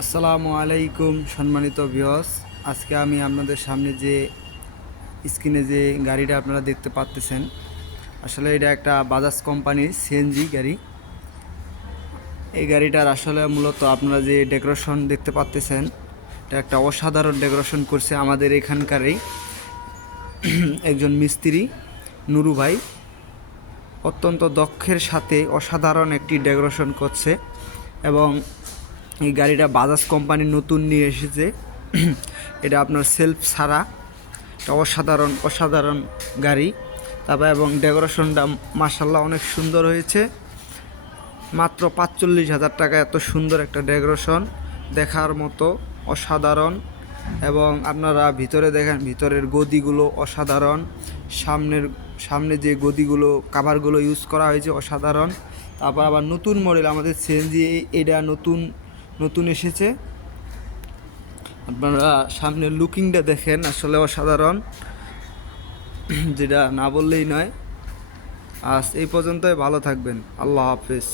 আসসালামু আলাইকুম সম্মানিত ভিউয়ার্স। আজকে আমি আপনাদের সামনে যে স্ক্রিনে যে গাড়িটা আপনারা দেখতে পাচ্ছেন, আসলে এটা একটা বাজাজ কোম্পানির সিএনজি গাড়ি। এই গাড়িটার আসলে মূলত আপনারা যে ডেকোরেশন দেখতে পাচ্ছেন, এটা একটা অসাধারণ ডেকোরেশন করছে আমাদের এখানকারই একজন মিস্ত্রি নুরু ভাই। অত্যন্ত দক্ষের সাথে অসাধারণ একটি ডেকোরেশন করছে এবং এই গাড়িটা বাজাজ কোম্পানি নতুন নিয়ে এসেছে। এটা আপনার সেলফ ছাড়া, এটা অসাধারণ গাড়ি। তারপর এবং ডেকোরেশনটা মাশাআল্লাহ অনেক সুন্দর হয়েছে। মাত্র ৪৫,০০০ টাকা এত সুন্দর একটা ডেকোরেশন, দেখার মতো অসাধারণ। এবং আপনারা ভিতরে দেখেন, ভিতরের গদিগুলো অসাধারণ। সামনে যে গদিগুলো কাভারগুলো ইউজ করা হয়েছে অসাধারণ। তারপর আবার নতুন মডেল আমাদের সিএনজি, এটা নতুন এসেছে। আপনারা সামনের লুকিংটা দেখেন, আসলে অসাধারণ, যেটা না বললেই নয়। আজ এই পর্যন্তই, ভালো থাকবেন, আল্লাহ হাফেজ।